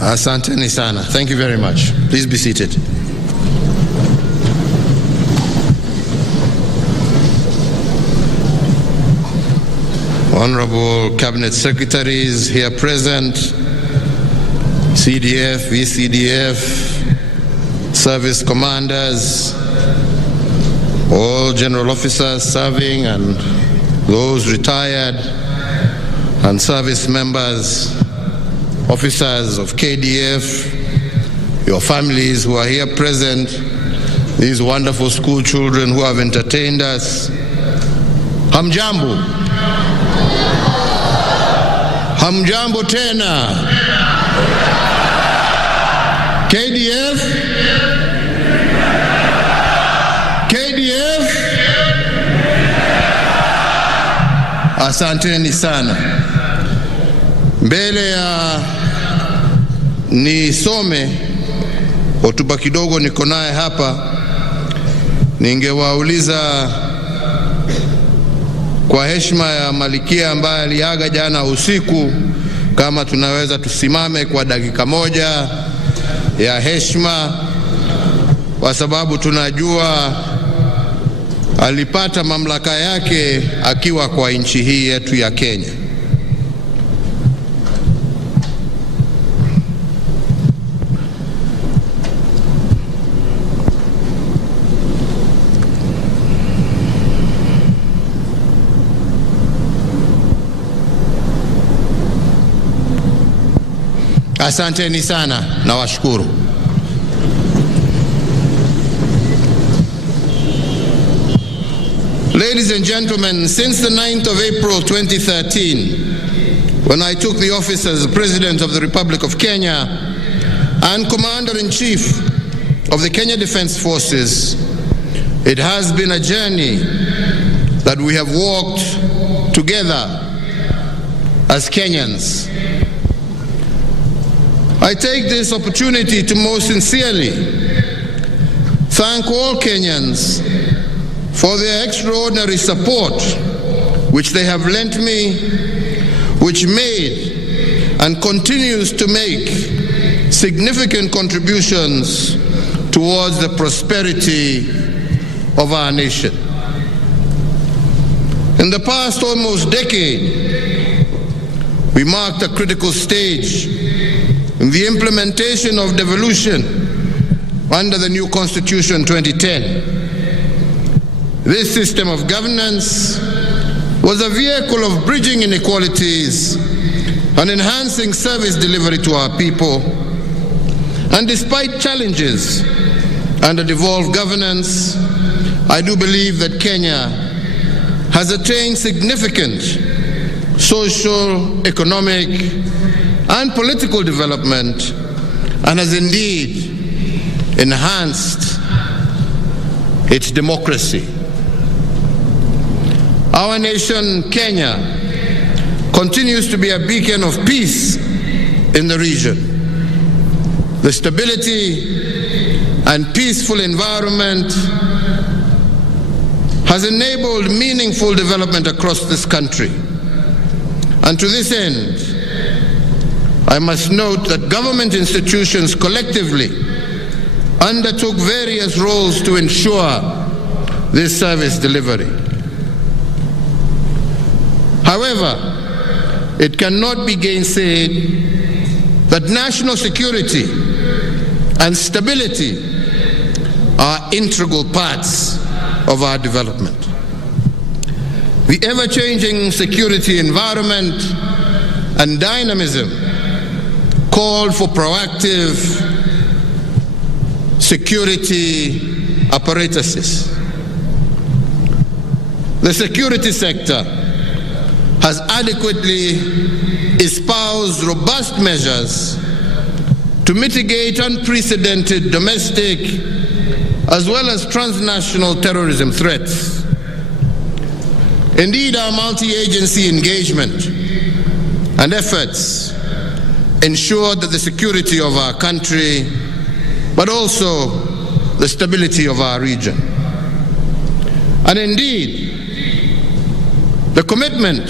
Asanteni sana. Thank you very much. Please be seated. Honorable Cabinet Secretaries here present, CDF, VCDF, service commanders, all general officers serving and those retired, and service members, officers of KDF, your families who are here present, these wonderful school children who have entertained us. Hamjambo. Hamjambo tena. KDF. KDF. Asanteni sana. Mbele ya nisome hotuba kidogo niko naye hapa, ningewauliza kwa heshima ya Malikia ambaye aliaga jana usiku, kama tunaweza tusimame kwa dakika moja ya heshima, kwa sababu tunajua alipata mamlaka yake akiwa kwa nchi hii yetu ya Kenya. Asanteni sana na washukuru. Ladies and gentlemen, since the 9th of April 2013, when I took the office as the President of the Republic of Kenya and Commander-in-Chief of the Kenya Defense Forces, it has been a journey that we have walked together as Kenyans. I take this opportunity to most sincerely thank all Kenyans for their extraordinary support which they have lent me, which made and continues to make significant contributions towards the prosperity of our nation. In the past almost decade, we marked a critical stage in the implementation of devolution under the new Constitution 2010. This system of governance was a vehicle of bridging inequalities and enhancing service delivery to our people. And despite challenges under devolved governance, I do believe that Kenya has attained significant social, economic, and political development, and has indeed enhanced its democracy. Our nation, Kenya, continues to be a beacon of peace in the region. The stability and peaceful environment has enabled meaningful development across this country. And to this end, I must note that government institutions collectively undertook various roles to ensure this service delivery. However, it cannot be gainsaid that national security and stability are integral parts of our development. The ever-changing security environment and dynamism called for proactive security apparatuses. The security sector has adequately espoused robust measures to mitigate unprecedented domestic as well as transnational terrorism threats. Indeed, our multi-agency engagement and efforts ensured that the security of our country, but also the stability of our region. And indeed, the commitment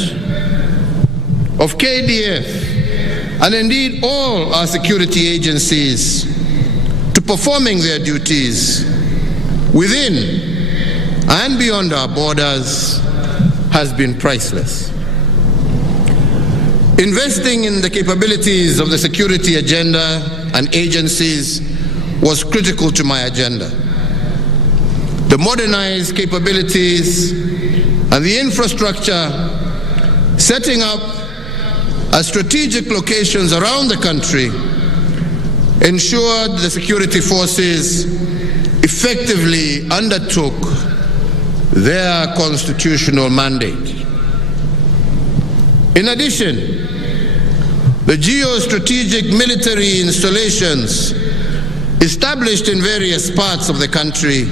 of KDF and indeed all our security agencies to performing their duties within and beyond our borders has been priceless. Investing in the capabilities of the security agenda and agencies was critical to my agenda. The modernized capabilities and the infrastructure setting up at strategic locations around the country ensured the security forces effectively undertook their constitutional mandate. In addition, the geostrategic military installations established in various parts of the country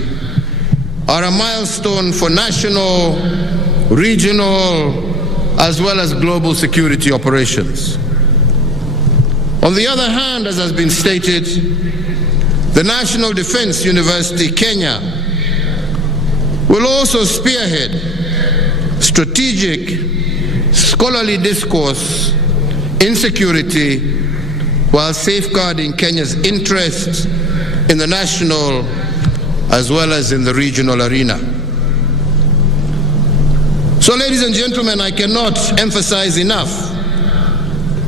are a milestone for national, regional, as well as global security operations. On the other hand, as has been stated, the National Defense University, Kenya, will also spearhead strategic, scholarly discourse in security while safeguarding Kenya's interests in the national as well as in the regional arena. So, ladies and gentlemen, I cannot emphasize enough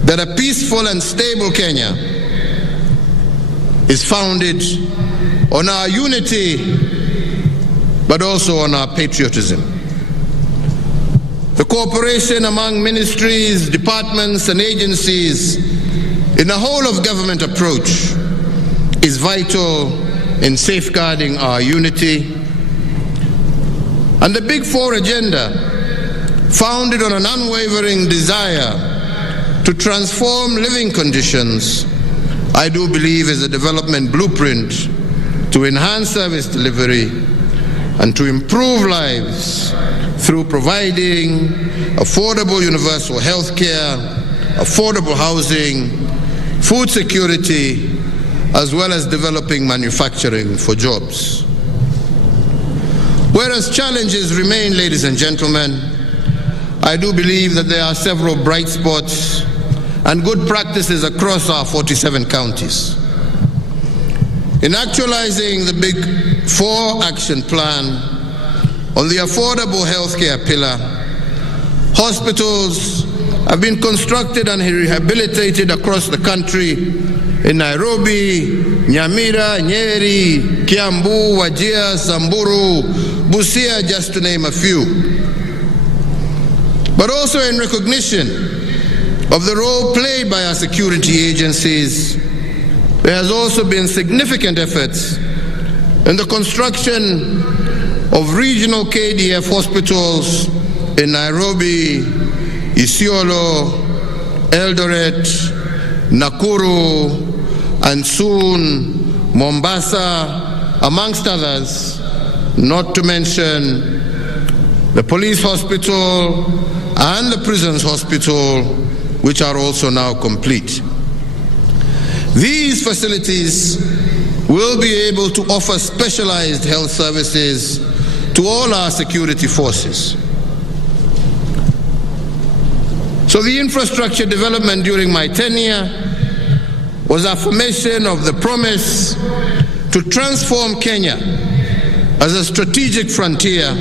that a peaceful and stable Kenya is founded on our unity, but also on our patriotism. The cooperation among ministries, departments, and agencies in a whole-of-government approach is vital in safeguarding our unity. And the Big Four agenda, founded on an unwavering desire to transform living conditions, I do believe is a development blueprint to enhance service delivery and to improve lives through providing affordable universal health care, affordable housing, food security, as well as developing manufacturing for jobs. Whereas challenges remain, ladies and gentlemen, I do believe that there are several bright spots and good practices across our 47 counties. In actualizing the Big Four action plan on the affordable healthcare pillar, hospitals have been constructed and rehabilitated across the country in Nairobi, Nyamira, Nyeri, Kiambu, Wajir, Samburu, Busia, just to name a few. But also in recognition of the role played by our security agencies, there has also been significant efforts in the construction of regional KDF hospitals in Nairobi, Isiolo, Eldoret, Nakuru, and soon Mombasa, amongst others, not to mention the police hospital and the prisons hospital, which are also now complete. These facilities will be able to offer specialized health services to all our security forces. So the infrastructure development during my tenure was affirmation of the promise to transform Kenya as a strategic frontier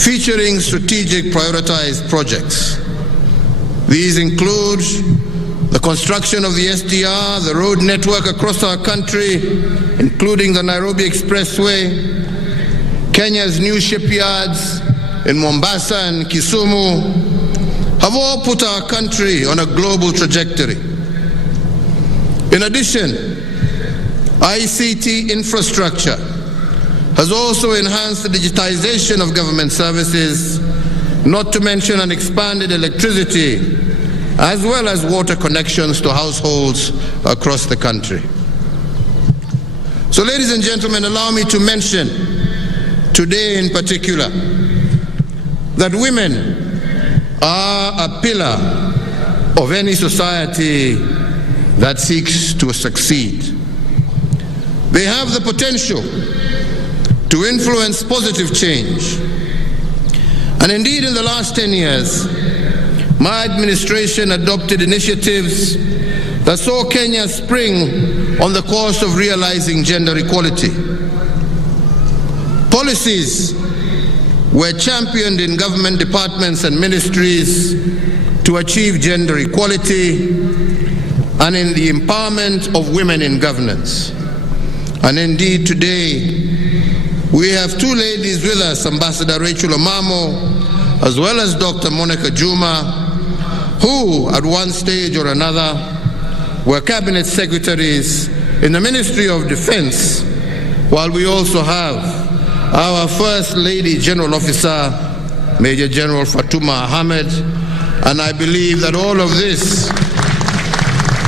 featuring strategic prioritized projects. These include the construction of the SDR, the road network across our country, including the Nairobi Expressway, Kenya's new shipyards in Mombasa and Kisumu, have all put our country on a global trajectory. In addition, ICT infrastructure has also enhanced the digitization of government services, not to mention an expanded electricity, as well as water connections to households across the country. So, ladies and gentlemen, allow me to mention today in particular that women are a pillar of any society that seeks to succeed. They have the potential to influence positive change. And indeed, in the last 10 years, my administration adopted initiatives that saw Kenya spring on the course of realizing gender equality. Policies were championed in government departments and ministries to achieve gender equality and in the empowerment of women in governance. And indeed today, we have two ladies with us, Ambassador Rachel Omamo, as well as Dr. Monica Juma, who at one stage or another were cabinet secretaries in the Ministry of Defense, while we also have our First Lady General Officer, Major General Fatuma Ahmed, and I believe that all of this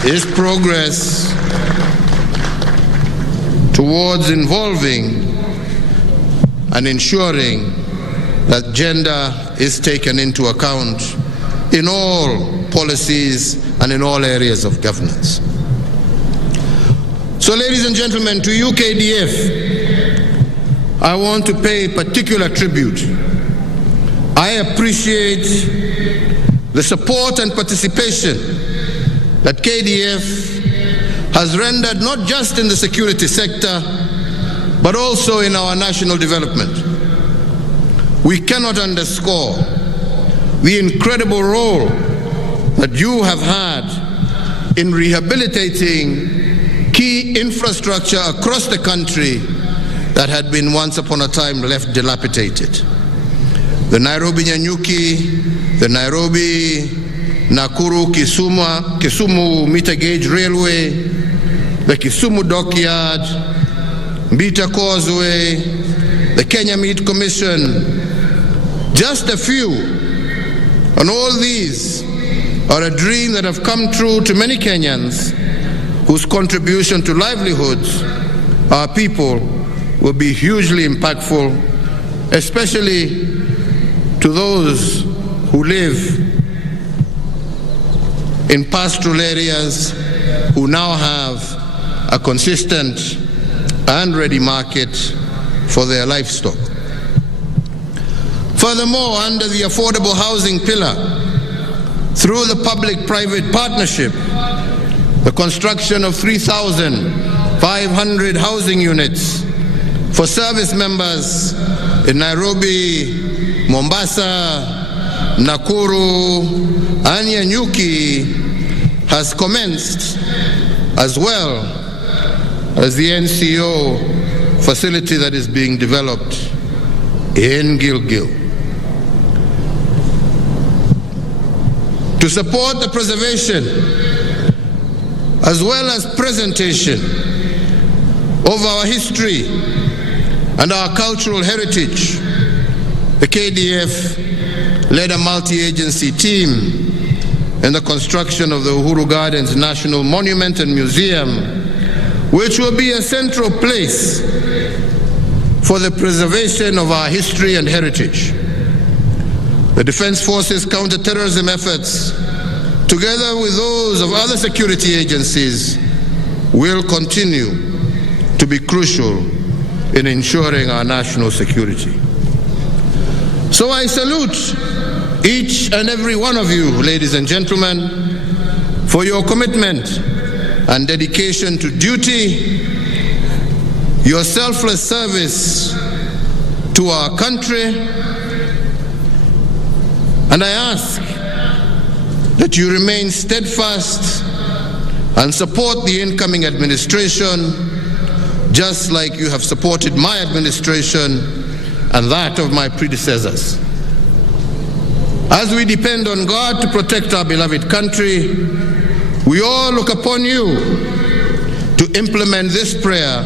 is progress towards involving and ensuring that gender is taken into account in all policies and in all areas of governance. So, ladies and gentlemen, to you, KDF, I want to pay particular tribute. I appreciate the support and participation that KDF has rendered not just in the security sector, but also in our national development. We cannot underscore the incredible role that you have had in rehabilitating key infrastructure across the country that had been once upon a time left dilapidated. The Nairobi-Nyanyuki, the Nairobi-Nakuru-Kisumu meter gauge railway, the Kisumu dockyard, Mbita Causeway, the Kenya Meat Commission, just a few. And all these are a dream that have come true to many Kenyans whose contribution to livelihoods, our people, will be hugely impactful, especially to those who live in pastoral areas who now have a consistent and ready market for their livestock. Furthermore, under the affordable housing pillar, through the public-private partnership, the construction of 3,500 housing units for service members in Nairobi, Mombasa, Nakuru, and Nyanyuki has commenced, as well as the NCO facility that is being developed in Gilgil. To support the preservation as well as presentation of our history and our cultural heritage, the KDF led a multi-agency team in the construction of the Uhuru Gardens National Monument and Museum, which will be a central place for the preservation of our history and heritage. The Defense Forces counter-terrorism efforts, together with those of other security agencies, will continue to be crucial in ensuring our national security. So I salute each and every one of you, ladies and gentlemen, for your commitment and dedication to duty, your selfless service to our country, and I ask that you remain steadfast and support the incoming administration, just like you have supported my administration and that of my predecessors. As we depend on God to protect our beloved country, we all look upon you to implement this prayer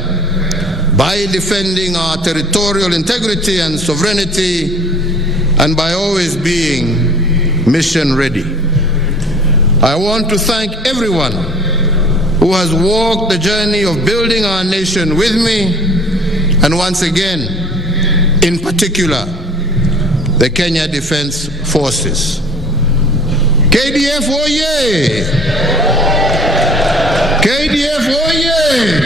by defending our territorial integrity and sovereignty, and by always being mission ready. I want to thank everyone who has walked the journey of building our nation with me, and once again, in particular, the Kenya Defense Forces. KDF oye! KDF oye!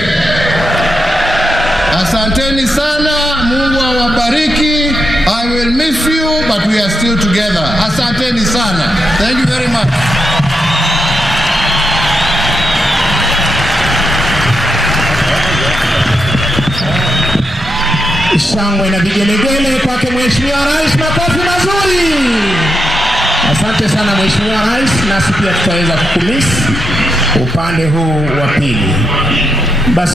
Asanteni sana, Mungu awabariki. I will miss you, but we are still together. Asanteni sana. Thank you very much. Shangwe na vigelegele kwake Mheshimiwa Rais, makofi mazuri. Asante sana Mheshimiwa Rais, nasi pia tutaweza kukumisi upande huu wa pili. Basi